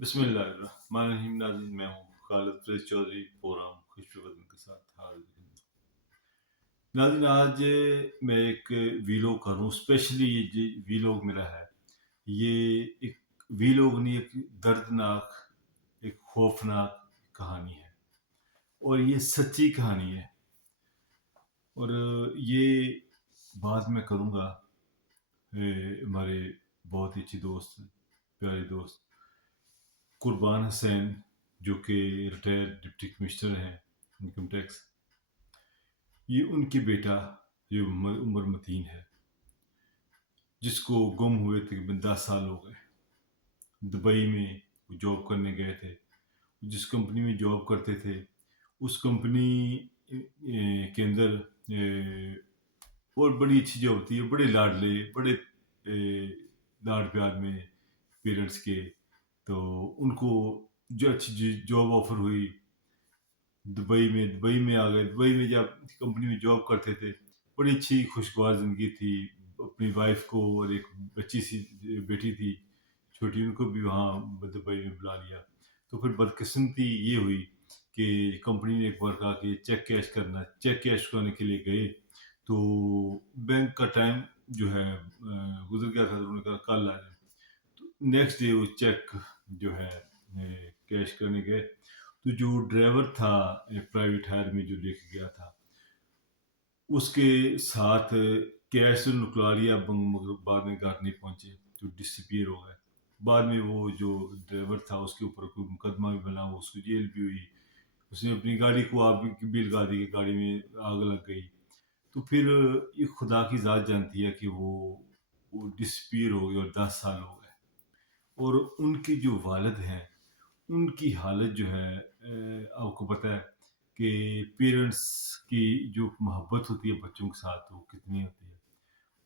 بسم اللہ الرحمن الرحیم. ناظرین، میں ہوں خالد فریز چودھری، پروگرام خوشبو وطن کے ساتھ حاضر ہوں. ناظرین، آج میں ایک ویلوگ کر رہا ہوں. اسپیشلی یہ جو ویلوگ میرا ہے، یہ ایک ویلوگ نہیں، ایک دردناک، ایک خوفناک کہانی ہے، اور یہ سچی کہانی ہے. اور یہ بات میں کروں گا ہمارے بہت ہی اچھے دوست، پیارے دوست قربان حسین، جو کہ ریٹائرڈ ڈپٹی کمشنر ہیں انکم ٹیکس. یہ ان کے بیٹا جو عمر متین ہے، جس کو گم ہوئے تقریباً 10 سال ہو گئے. دبئی میں جاب کرنے گئے تھے. جس کمپنی میں جاب کرتے تھے اس کمپنی کے اندر اور بڑی اچھی جاب ہوتی ہے، بڑے لاڈلے، بڑے لاڈ پیار میں پیرنٹس کے. تو ان کو جو اچھی جاب آفر ہوئی دبئی میں آ گئے. دبئی میں جب کمپنی میں جاب کرتے تھے، بڑی اچھی خوشگوار زندگی تھی. اپنی وائف کو اور ایک بچی سی بیٹی تھی چھوٹی، ان کو بھی وہاں دبئی میں بلا لیا. تو پھر بدقسمتی یہ ہوئی کہ کمپنی نے ایک بار کہا کہ چیک کیش کرنے کے لیے گئے، تو بینک کا ٹائم جو ہے گزر گیا تھا. انہوں نے کہا کل آ جائیں. تو نیکسٹ ڈے وہ چیک جو ہے کیش کرنے گئے، تو جو ڈرائیور تھا پرائیویٹ ہائر میں جو لے کے گیا تھا، اس کے ساتھ کیش نکلا لیا، مگر بعد میں گھر نہیں پہنچے تو ڈسپیئر ہو گئے. بعد میں وہ جو ڈرائیور تھا اس کے اوپر کوئی مقدمہ بھی بنا، اس کو جیل بھی ہوئی. اس نے اپنی گاڑی کو آگ بھی لگا دی کہ گاڑی میں آگ لگ گئی. تو پھر یہ خدا کی ذات جانتی ہے کہ وہ ڈسپیئر ہو گئے اور 10 سال ہو گئے. اور ان کے جو والد ہیں، ان کی حالت جو ہے آپ کو پتہ ہے کہ پیرنٹس کی جو محبت ہوتی ہے بچوں کے ساتھ وہ کتنی ہوتی ہے.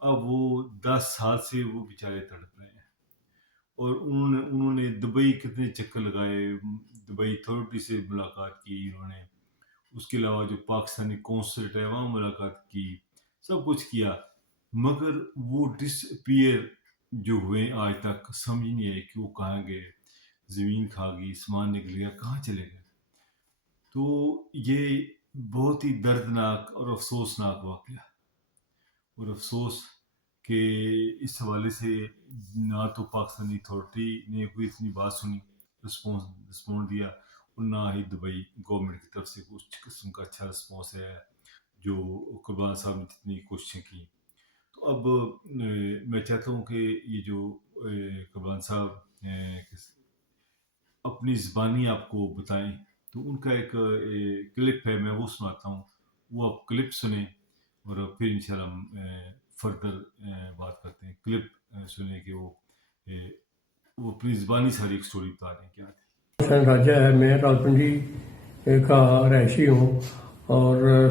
اب وہ 10 سال سے وہ بیچارے تڑپ رہے ہیں. اور انہوں نے دبئی کتنے چکر لگائے، دبئی اتھارٹی سے ملاقات کی انہوں نے، اس کے علاوہ جو پاکستانی کونسلیٹ ہے وہاں ملاقات کی، سب کچھ کیا، مگر وہ ڈسپیئر جو ہوئے آج تک سمجھ نہیں آئی کہ وہ کہاں گئے. زمین کھا گئی، آسمان نکل گیا، کہاں چلے گئے. تو یہ بہت ہی دردناک اور افسوسناک واقعہ، اور افسوس کہ اس حوالے سے نہ تو پاکستانی اتھارٹی نے کوئی اتنی بات سنی، رسپونس دیا، اور نہ ہی دبئی گورنمنٹ کی طرف سے اس قسم کا اچھا رسپانس ہے جو قربان صاحب نے جتنی کوششیں کی. تو اب میں چاہتا ہوں کہ یہ جو قربان صاحب اپنی زبانی آپ کو بتائیں. تو ان کا ایک کلپ ہے، میں وہ سناتا ہوں، وہ آپ کلپ سنیں اور پھر انشاءاللہ ہم فردر بات کرتے ہیں. کلپ سنیں کہ وہ اپنی زبانی ساری ایک سٹوری بتا رہے ہیں کیا تھی. حسین راجہ ہے، میں راولپنڈی کا رہائشی ہوں اور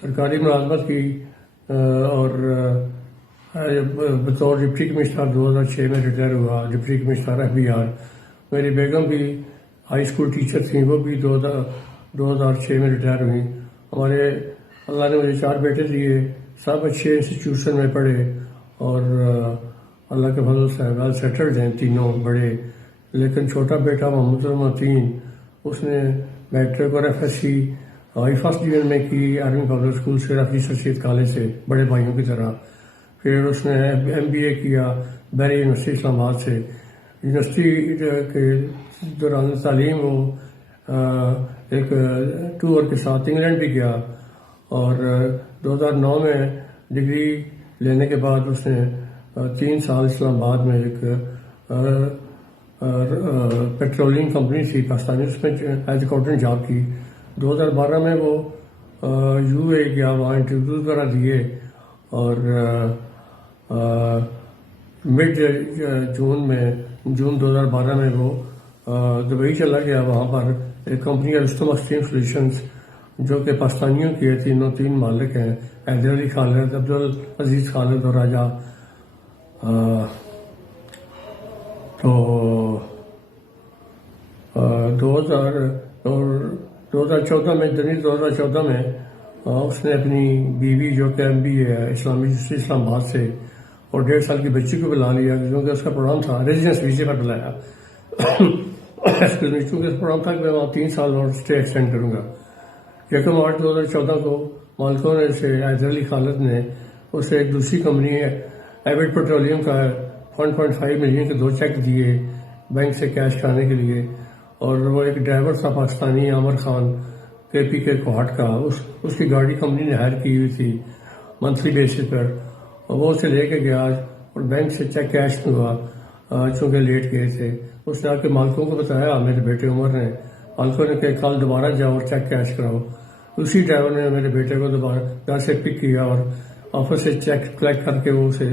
سرکاری ملازمت کی اور بطور ڈپٹی کمشنر 2006 میں ریٹائر ہوا، ڈپٹی کمشنر FBR. میری بیگم بھی ہائی اسکول ٹیچر تھیں، وہ بھی 2006 میں ریٹائر ہوئیں. ہمارے اللہ نے مجھے 4 بیٹے دیے، سب اچھے انسٹیٹیوشن میں پڑھے اور اللہ کے فضل سے ویل سیٹلڈ ہیں تینوں بڑے. لیکن چھوٹا بیٹا محمد المتین، اس نے میٹرک اور FSC ہائی فرسٹ ڈویژن میں کی آرمی پبلک اسکول سے، رفیع سید کالج سے، بڑے بھائیوں کی طرح. پھر اس نے MBA کیا بیری یونیورسٹی اسلام آباد سے. یونیورسٹی کے دوران تعلیم وہ ایک ٹور کے ساتھ انگلینڈ بھی گیا، اور 2009 میں ڈگری لینے کے بعد اس نے 3 سال اسلام آباد میں ایک پیٹرولنگ کمپنی تھی پاکستانی، اس میں ایز اکاؤنٹنٹ جاب کی. 2012 میں وہ UAE گیا، وہاں انٹرویوز وغیرہ دیے، اور مڈ جون 2012 میں وہ دبئی چلا گیا. وہاں پر ایک کمپنی ہے رستم ایکسٹریم سولوشنز، جو کہ پاکستانیوں کی ہے، 3 مالک ہیں، حیدر علی خالد، عبدالعزیز خالد اور راجہ. تو 2014 میں جنوری 2014 میں اس نے اپنی بیوی جو کہ MBA ہے اسلامی یونیورسٹی اسلام آباد سے، اور 1.5 سال کی بچی کو بلا لیا، کیونکہ اس کا پروگرام تھا ریزیڈنس ویزے پر بلایا. چونکہ اس پروگرام تھا کہ میں وہاں 3 سال اور اسٹے ایکسٹینڈ کروں گا. 1 مارچ 2014 کو مالکوں نے سے حیدر علی خالد نے اسے ایک دوسری کمپنی ایوٹ پیٹرولیم کا 1.5 ملین کے 2 چیک دیے بینک سے کیش کرانے کے لیے. اور وہ ایک ڈرائیور تھا پاکستانی عامر خان کے پی کے کوہاٹ کا، اس کی گاڑی کمپنی نے ہائر کی ہوئی تھی منتھلی بیسس پر، اور وہ اسے لے کے گیا اور بینک سے چیک کیش نہیں ہوا چونکہ لیٹ گئے تھے. اس نے آ کے مالکوں کو بتایا، میرے بیٹے عمر نے. مالکوں نے کہا کل دوبارہ جاؤ اور چیک کیش کراؤ. اسی ڈرائیور نے میرے بیٹے کو دوبارہ گھر سے پک کیا اور آفس سے چیک کلیکٹ کر کے وہ اسے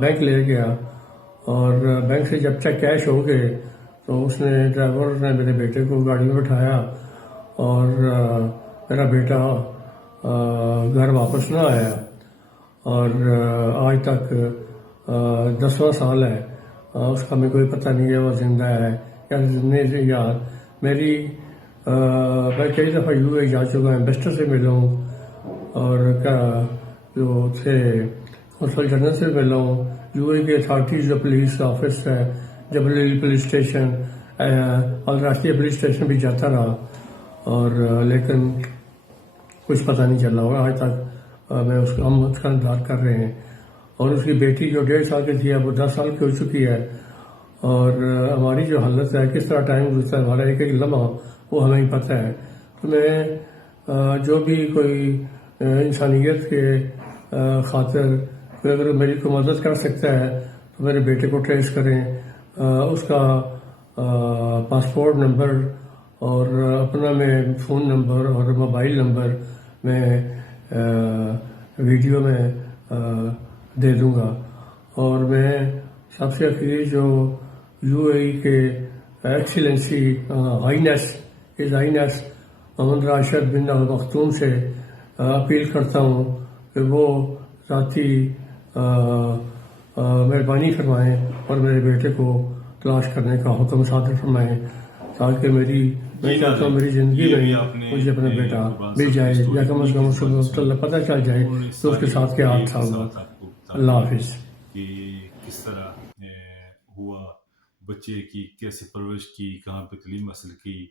بینک لے گیا. اور بینک سے جب چیک کیش ہو گئے تو اس نے ڈرائیور نے میرے بیٹے کو گاڑی میں بٹھایا اور میرا بیٹا گھر واپس نہ آیا. اور آج تک 10واں سال ہے، اس کا ہمیں کوئی پتہ نہیں ہے وہ زندہ ہے یا نہیں. یار میری میں کئی دفعہ یو اے جا چکا ہوں، ایمبیسڈر سے ملا ہوں اور جو تھے قونصل جنرل سے ملا ہوں. یو اے کے اتھارٹیز جو پولیس آفس ہے، جبل علی پولیس اسٹیشن اور راشٹریہ پولیس اسٹیشن بھی جاتا رہا، اور لیکن کچھ پتہ نہیں چلا. اور آج تک میں اس کا ہم اس کا انتظار کر رہے ہیں. اور اس کی بیٹی جو 1.5 سال کی تھی اب وہ 10 سال کی ہو چکی ہے. اور ہماری جو حالت ہے، کس طرح ٹائم گزرتا ہے ہمارا ایک ایک لمحہ، وہ ہمیں ہی پتہ ہے. تو میں جو بھی کوئی انسانیت کے خاطر اگر میری کو مدد کر سکتا ہے تو میرے بیٹے کو ٹریس کریں. اس کا پاسپورٹ نمبر اور اپنا میں فون نمبر اور موبائل نمبر میں ویڈیو میں دے دوں گا. اور میں سب سے اخیر جو یو اے ای کے ایکسیلنسی ہائینس محمد راشد بن ال مختوم سے اپیل کرتا ہوں کہ وہ ذاتی مہربانی فرمائیں اور میرے بیٹے کو تلاش کرنے کا حکم صادر فرمائیں تاکہ میں چاہتا ہوں میری زندگی میں مجھے اپنا بیٹا مل جائے یا کم از کم اس کو پتہ چل جائے تو اس کے ساتھ کیا حادثہ ہوگا. اللہ حافظ. کہ کس طرح ہوا، بچے کی کیسے پرورش کی، کہاں پہ تعلیم حاصل کی،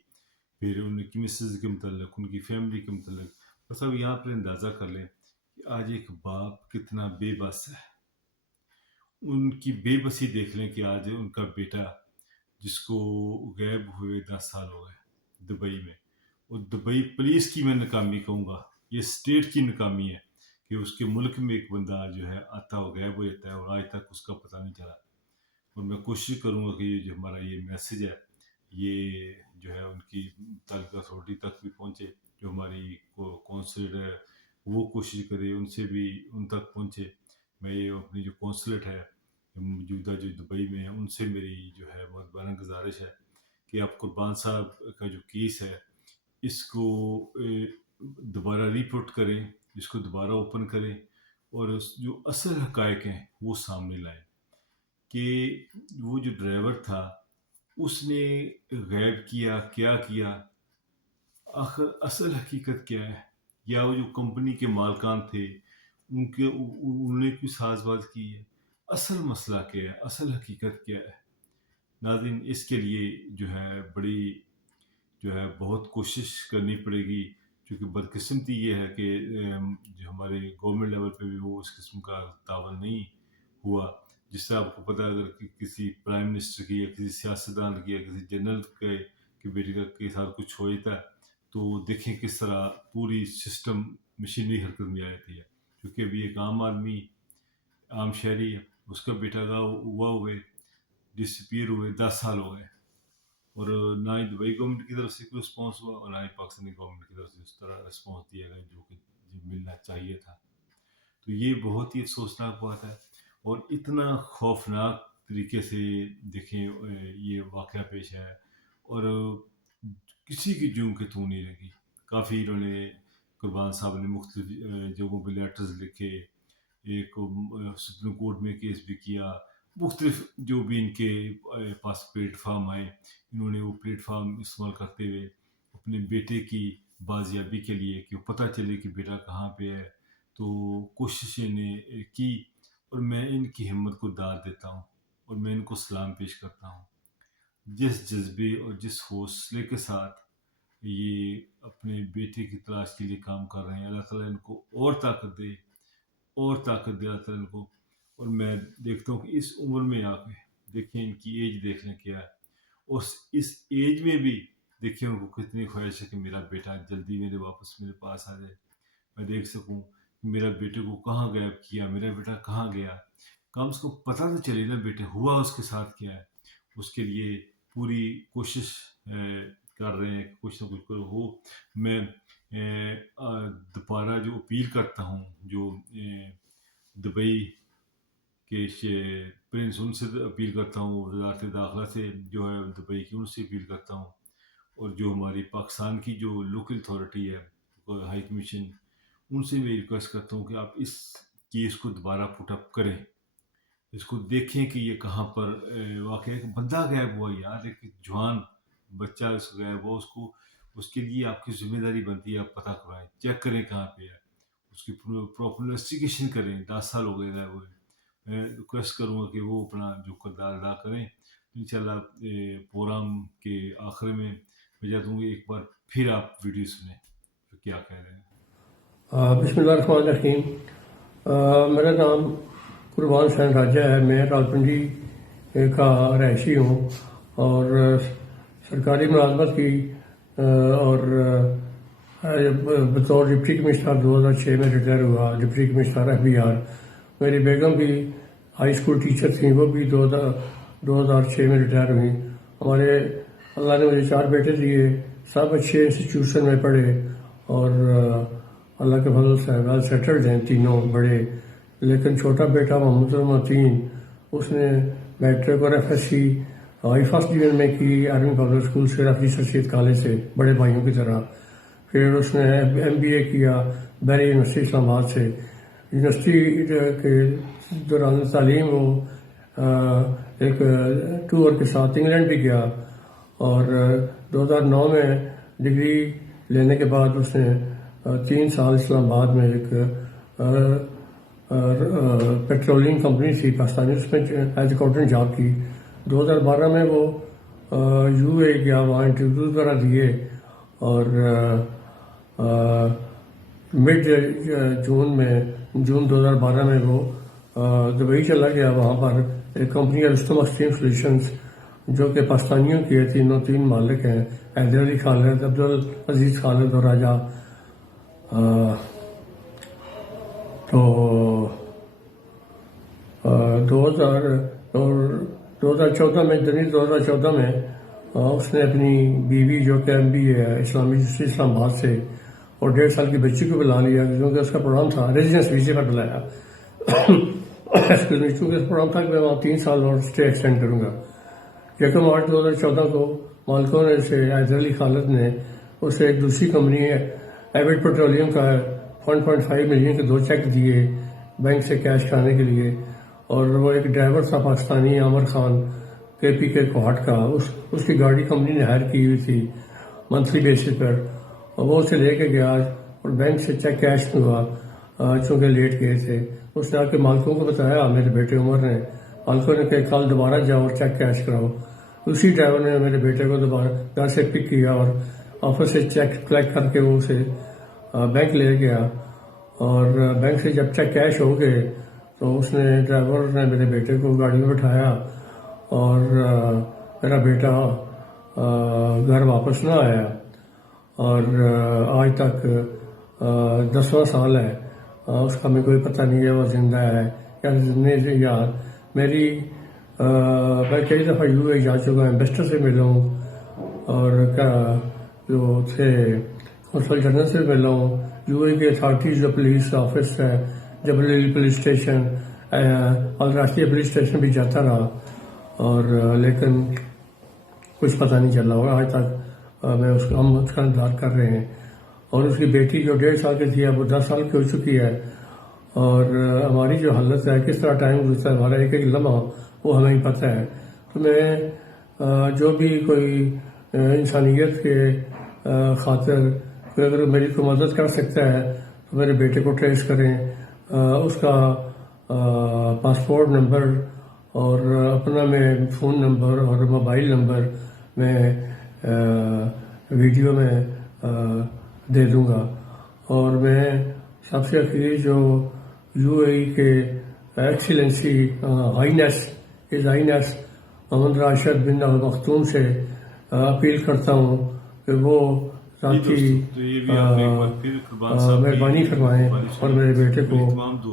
پھر ان کی مسز کے متعلق، ان کی فیملی کے متعلق. بس اب یہاں پر اندازہ کر لیں کہ آج ایک باپ کتنا بے بس ہے. ان کی بے بسی دیکھ لیں کہ آج ان کا بیٹا جس کو غائب ہوئے 10 سال ہو گئے دبئی میں، اور دبئی پولیس کی میں ناکامی کہوں گا، یہ اسٹیٹ کی ناکامی ہے کہ اس کے ملک میں ایک بندہ جو ہے آتا ہو غائب ہو جاتا ہے اور آج تک اس کا پتہ نہیں چلا. اور میں کوشش کروں گا کہ یہ جو ہمارا یہ میسج ہے یہ جو ہے ان کی متعلقہ اتھارٹی تک بھی پہنچے. جو ہماری کونسلیٹ ہے وہ کوشش کرے ان سے بھی ان تک پہنچے. میں یہ اپنی جو کونسلیٹ ہے موجودہ جو دبئی میں ہے ان سے میری جو ہے بہت بڑا گزارش ہے کہ آپ قربان صاحب کا جو کیس ہے اس کو دوبارہ ریپورٹ کریں، اس کو دوبارہ اوپن کریں اور جو اصل حقائق ہیں وہ سامنے لائیں کہ وہ جو ڈرائیور تھا اس نے غائب کیا کیا، آخر اصل حقیقت کیا ہے، یا وہ جو کمپنی کے مالکان تھے انہوں نے کوئی ساز باز کی ہے، اصل مسئلہ کیا ہے، اصل حقیقت کیا ہے. ناظرین اس کے لیے جو ہے بڑی جو ہے بہت کوشش کرنی پڑے گی، کیونکہ بدقسمتی یہ ہے کہ جو ہمارے گورنمنٹ لیول پہ بھی وہ اس قسم کا تعاون نہیں ہوا. جس سے آپ کو پتہ ہے اگر کسی پرائم منسٹر کی یا کسی سیاستدان کی یا کسی جنرل کے بیٹے کے ساتھ کچھ ہو جاتا ہے تو دیکھیں کس طرح پوری سسٹم مشینری حرکت میں آ جاتی ہے. کیونکہ ابھی ایک عام آدمی، عام شہری ہے، اس کا بیٹا ہوا ہوئے ڈسپیئر ہوئے 10 سال ہو گئے، اور نہ ہی دبئی گورنمنٹ کی طرف سے کوئی رسپانس ہوا اور نہ ہی پاکستانی گورنمنٹ کی طرف سے اس طرح رسپانس دیا گیا جو کہ ملنا چاہیے تھا. تو یہ بہت ہی افسوسناک بات ہے اور اتنا خوفناک طریقے سے دیکھیں یہ واقعہ پیش ہے اور کسی کی جوں کے تو نہیں لگی. کافی انہوں نے قربان صاحب نے مختلف جگہوں پہ لیٹرز لکھے، ایک سپریم کورٹ میں کیس بھی کیا، مختلف جو بھی ان کے پاس پلیٹ فارم آئے انہوں نے وہ پلیٹ فارم استعمال کرتے ہوئے اپنے بیٹے کی بازیابی کے لیے کہ وہ پتہ چلے کہ بیٹا کہاں پہ ہے تو کوششیں نے کی. اور میں ان کی ہمت کو داد دیتا ہوں اور میں ان کو سلام پیش کرتا ہوں. جس جذبے اور جس حوصلے کے ساتھ یہ اپنے بیٹے کی تلاش کے لیے کام کر رہے ہیں، اللہ تعالیٰ ان کو اور طاقت دے، اور طاقت دے اللہ تعالیٰ ان کو. اور میں دیکھتا ہوں کہ اس عمر میں آ کے دیکھیں ان کی ایج دیکھ لیں کیا ہے، اور اس ایج میں بھی دیکھیں ان کو کتنی خواہش ہے کہ میرا بیٹا جلدی واپس میرے پاس آ جائے، میں دیکھ سکوں کہ میرا بیٹے کو کہاں غائب کیا، میرا بیٹا کہاں گیا، کم سے کم پتہ تو چلے نا بیٹے ہوا اس کے ساتھ کیا ہے. اس کے لیے پوری کوشش کر رہے ہیں کہ کچھ نہ کچھ کرو ہو. میں دوبارہ جو اپیل کرتا ہوں، جو دبئی کے پرنس، ان سے اپیل کرتا ہوں، وزارت داخلہ سے جو ہے دبئی کی، ان سے اپیل کرتا ہوں، اور جو ہماری پاکستان کی جو لوکل اتھارٹی ہے، ہائی کمیشن، ان سے میں ریکویسٹ کرتا ہوں کہ آپ اس کیس کو دوبارہ پٹ اپ کریں، اس کو دیکھیں کہ یہ کہاں پر واقع ہے. کہ بندہ غائب ہوا یار، ایک جوان بچہ اس غائب ہوا، اس کے لیے آپ کی ذمہ داری بنتی ہے، آپ پتہ کرائیں، چیک کریں کہاں پہ ہے، اس کی پراپر انویسٹیگیشن کریں. 10 سال ہو گئے غائب ہوئے. میں ریکویسٹ کروں گا کہ وہ اپنا جو کردار ادا کریں. انشاءاللہ پروگرام کے آخر میں بجا دوں گی، ایک بار پھر آپ ویڈیو سنیں تو کیا کہہ رہے ہیں. بسم اللہ الرحمن الرحیم. میرا نام قربان حسین راجہ ہے. میں راولپنڈی کا رہائشی ہوں اور سرکاری ملازمت کی اور بطور ڈپٹی کمشنر 2006 میں ریٹائر ہوا، ڈپٹی کمشنر FBR. میری بیگم بھی ہائی اسکول ٹیچر تھیں، وہ بھی 2006 میں ریٹائر ہوئیں. ہمارے اللہ نے مجھے 4 بیٹے دیے، سب اچھے انسٹیٹیوشن میں پڑھے اور اللہ کے فضل سے ویل سیٹلڈ ہیں تینوں بڑے. لیکن چھوٹا بیٹا محمد المتین، اس نے میٹرک اور FSc فرسٹ ڈویژن میں کی آرمی پبلک اسکول سے، رفیع رشید کالج سے، بڑے بھائیوں کی طرح. پھر اس نے MBA کیا بیری یونیورسٹی اسلام آباد سے. یونیورسٹی کے دوران تعلیم وہ ایک ٹور کے ساتھ انگلینڈ بھی گیا، اور 2009 میں ڈگری لینے کے بعد اس نے 3 سال اسلام آباد میں ایک پیٹرولیم کمپنی تھی پاکستانی، اس میں ایز اکاؤنٹنٹ جاب کی. 2012 میں وہ UAE گیا، وہاں انٹرویوز وغیرہ دیے، اور مڈ جون 2012 میں وہ دبئی چلا گیا. وہاں پر ایک کمپنی ہے رستم ایکسٹریم سولوشنز، جو کہ پاکستانیوں کی ہے، تین مالک ہیں، حیدر علی خالد، عبدالعزیز خالد اور راجہ. تو 2014 میں جنوری 2014 میں اس نے اپنی بیوی جو کہ MBA ہے اسلامی یونیورسٹی اسلام آباد سے، اور 1.5 سال کی بچی کو بلا لیا، کیونکہ اس کا پروگرام تھا ریزیڈنس ویزے پر بلایا. چونکہ اس پروگرام تھا کہ میں وہاں 3 سال اور اسٹے ایکسٹینڈ کروں گا. 1 مارچ 2014 کو مالکوں نے حیدر علی خالد نے اسے ایک دوسری کمپنی ہے ایوڈ پیٹرولیم کا 1.5 ملین کے 2 چیک دیے بینک سے کیش کھانے کے لیے. اور وہ ایک ڈرائیور تھا پاکستانی، عامر خان، KPK کوہاٹ کا، اس کی گاڑی کمپنی نے ہائر کی ہوئی تھی منتھلی بیسس پر، اور وہ اسے لے کے گیا اور بینک سے چیک کیش میں ہوا چونکہ لیٹ گئے تھے. اس نے آ کے مالکوں کو بتایا، میرے بیٹے عمر نے، مالکوں نے کہ کل دوبارہ جاؤ اور چیک کیش کراؤ. اسی ڈرائیور نے میرے بیٹے کو دوبارہ گھر سے پک کیا اور آفس سے چیک کلیکٹ کر کے وہ اسے بینک لے گیا. اور بینک سے جب چیک کیش ہو گئے تو اس نے ڈرائیور نے میرے بیٹے کو گاڑی میں بٹھایا، اور میرا بیٹا گھر واپس نہ آیا، اور آج تک 10واں سال ہے، اس کا ہمیں کوئی پتہ نہیں ہے وہ زندہ ہے یا نہیں. یا میں کئی دفعہ UAE جا چکا ہوں، ایمبیسڈر سے ملا ہوں، اور جو تھے قونصل جنرل سے ملا ہوں. UAE کی اتھارٹیز جو پولیس آفس ہے، جبل علی پولیس اسٹیشن اور راشٹریہ پولیس اسٹیشن بھی جاتا رہا، اور لیکن کچھ پتہ نہیں چلا ہوگا. آج تک ہم اس کا انتظار کر رہے ہیں. اور اس کی بیٹی جو 1.5 سال کی تھی اب وہ 10 سال کی ہو چکی ہے. اور ہماری جو حالت ہے، کس طرح ٹائم گزرتا ہے ہمارا ایک لمحہ، وہ ہمیں ہی پتہ ہے. تو میں جو بھی کوئی انسانیت کے خاطر اگر میری کو مدد کر سکتا ہے تو میرے بیٹے کو ٹریس کریں، اس کا پاسپورٹ نمبر اور اپنا میں فون نمبر اور موبائل نمبر میں ویڈیو میں دے دوں گا. اور میں سب سے اخیر جو یو اے ای کے ایکسیلنسی ہائینس محمد راشد بن ال مختوم سے اپیل کرتا ہوں کہ وہ ذاتی تو یہ بھی آپ نے ایک بار پھر قربان صاحب مہربانی فرمائیں اور میرے بیٹے کو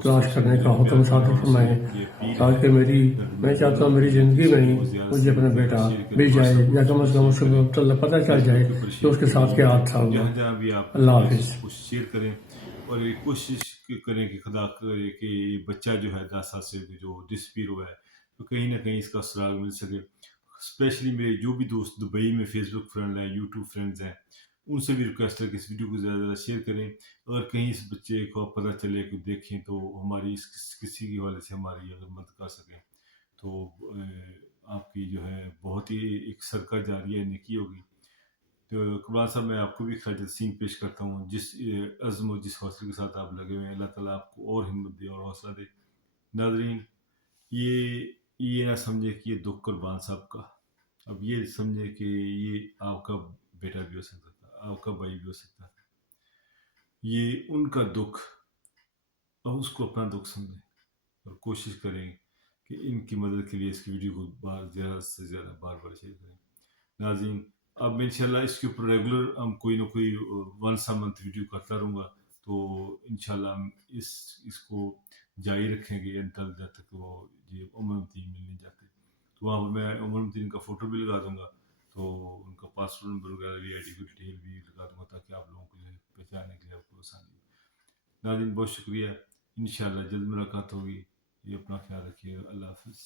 تلاش کرنے کا حکم صادر فرمائیں تاکہ میں چاہتا ہوں میری زندگی میں ہی مجھے اپنا بیٹا مل جائے یا کم از کم اس کو پتہ چل جائے کہ اس کے ساتھ کیا حادثہ ہوا. جہاں جہاں بھی آپ اللہ حافظ. کچھ شیئر کریں اور یہ کوشش کریں کہ خدا کرے کہ یہ بچہ جو ہے 10 سال سے جو ڈسپیئر ہوا ہے تو کہیں نہ کہیں اس کا سراغ مل سکے. اسپیشلی میرے جو بھی دوست دبئی میں فیس بک فرینڈ ہیں یوٹیوب فرینڈز ہیں ان سے بھی ریکویسٹ ہے کہ اس ویڈیو کو زیادہ سے زیادہ شیئر کریں. اگر کہیں اس بچے کو پتہ چلے کہ دیکھیں تو ہماری کسی کے حوالے سے ہماری اگر مدد کر سکیں تو آپ کی جو ہے بہت ہی ایک صدقہ جاریہ نیکی ہوگی. تو قربان صاحب میں آپ کو بھی خراج تحسین پیش کرتا ہوں جس عزم اور جس حوصلے کے ساتھ آپ لگے ہوئے ہیں. اللہ تعالیٰ آپ کو اور ہمت دے اور حوصلہ دے. ناظرین یہ نہ سمجھے کہ یہ دکھ قربان صاحب کا، اب یہ سمجھے کہ یہ آپ کا بیٹا بھی ہو سکتا تھا، آپ کا بھائی بھی ہو سکتا تھا. یہ ان کا دکھ اور اس کو اپنا دکھ سمجھیں اور کوشش کریں کہ ان کی مدد کے لیے اس کی ویڈیو کو زیادہ سے زیادہ بار شیئر کریں. ناظرین اب میں انشاءاللہ اس کے اوپر ریگولر ہم کوئی نہ کوئی ونس اے منتھ ویڈیو کرتا رہوں گا. تو انشاءاللہ ہم اس کو جاری رکھیں گے انٹل جب تک وہ یہ عمر مدین مل نہیں جاتے. تو وہاں پر میں عمر مدین کا فوٹو بھی لگا دوں گا، تو ان کا پاسورڈ نمبر وغیرہ بھی آئی ڈی کی ڈیٹیل بھی لگا دوں گا تاکہ آپ لوگوں کو جو ہے پہچاننے کے لیے آپ کو آسانی ہو. ناظرین بہت شکریہ، انشاءاللہ جلد ملاقات ہوگی. یہ اپنا خیال رکھیے. اللہ حافظ.